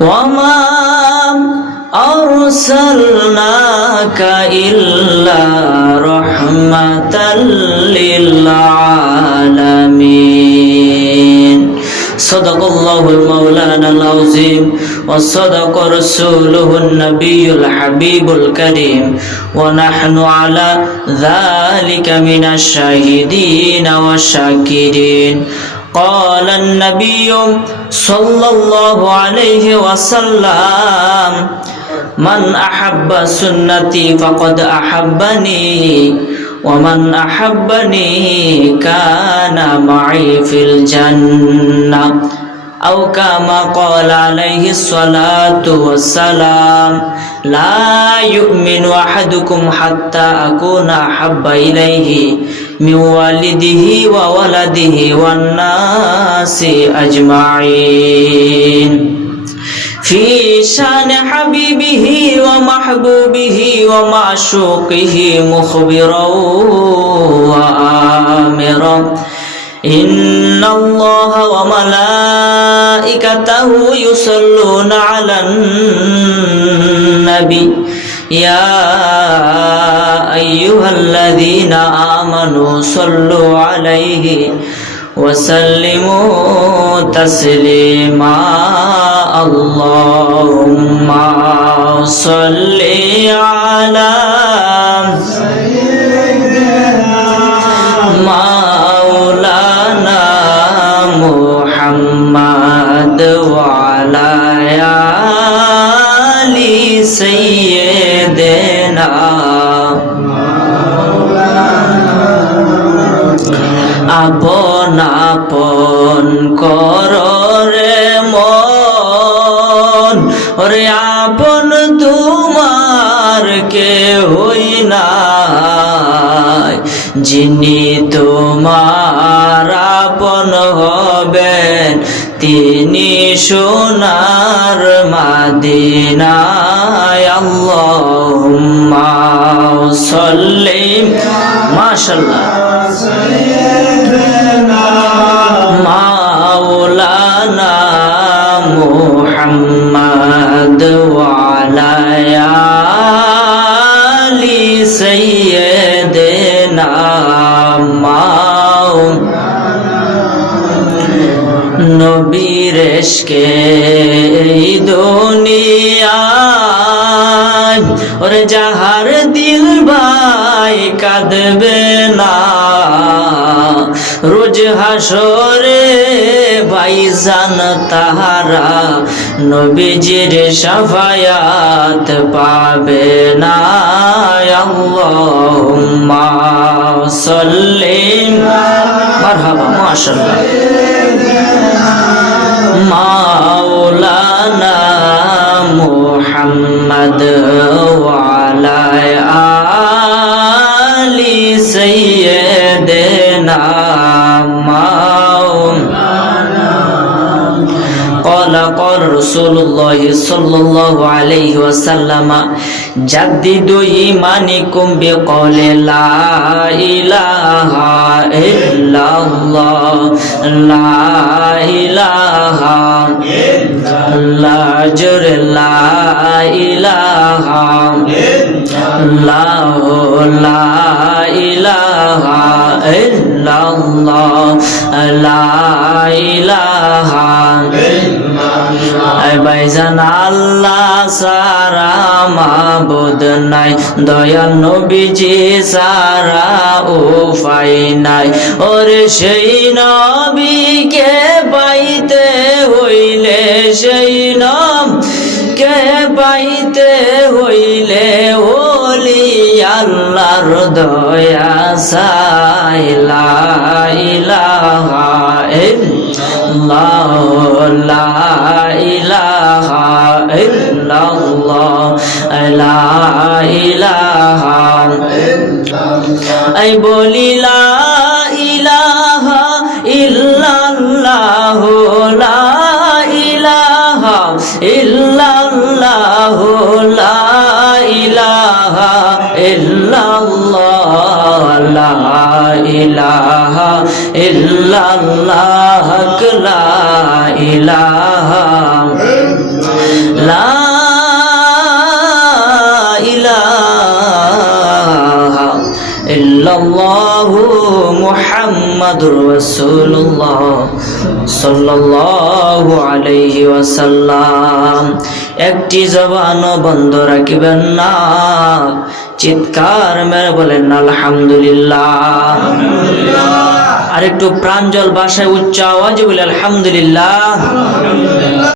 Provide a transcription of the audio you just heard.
وما أرسلناك إلا رحمة للعالمين صدق الله المولانا العظيم وصدق رسوله النبي الحبيب الكريم ونحن على ذلك من الشاهدين والشاكرين قال النبي صلى الله عليه وسلم من أحب سنتي فقد أحبني ومن أحبني كان معي في الجنة أو كما قال عليه الصلاة والسلام لا يؤمن أحدكم حتى أكون أحب إليه من والده وولده والناس أجمعين في شان حبيبه ومحبوبه ومعشوقه مخبرا وآمرا إن الله وملائكته يصلون على النبي يا أيها الذين آمنوا صلوا عليه وسلموا تسليما اللهم صل على مولانا محمد وعلى آل سيدنا আপন আপন কররে মন ওরে আপন তোমার কেহই নাই যিনি তোমার আপন হবেন তিনি সোনার মদিনায় আল্লাহুম্মা সাল্লি মাশাআল্লাহ মাওলানা মুহাম্মদ ওয়ালা আলি সাইয়্যিদিনা নবীর ইশকে এই দুনিয়ায় ওরে যাহার দিল ভাই কাঁদবে না রোজ হাসরে ভাইজান তাহারা নবীজির শাফায়াত পাবে না আল্লাহুম্মা সাল্লি মারহাবা মাশাআল্লাহ মাওলানা মুহাম্মদ ওয়ালা আলি সাইয়্যিদিনা قال رسول الله صلى الله عليه وسلم جددوا إيمانكم بقول لا إله إلا الله لا إله إلا الله جر لا إله إلا الله لا إله إلا الله لا إله ভাইজান আল্লাহ সারা মাবুদ নাই দয়াল নবীজি সারা উপায় নাই ওরে সেই নবীকে পাইতে হইলে সেই নবীকে পাইতে হইলে ওলি আল্লাহর দয়া চাই লা ইলাহা ইল্লাল্লাহ লা ইলাহা ইল্লাল্লাহ লা ইলাহা ইল্লাল্লাহ আই বলি লা ইলাহা ইল্লাল্লাহ লা ইলাহা ইল্লাল্লাহ লা ইলাহা ইল্লাল্লাহ লা ইলাহা ইল্লাল্লাহ লা ইলাহা লা ইলাহা ইল্লাল্লাহু মুহাম্মাদুর রাসূলুল্লাহ সাল্লাল্লাহু আলাইহি ওয়াসাল্লাম। একটি জবানও বন্ধ রাখিবেন না, চিৎকার মেরে বলেন আলহামদুলিল্লাহ। আর একটু প্রাঞ্জল ভাষায় উচ্চ আওয়াজে বলে আলহামদুলিল্লাহ।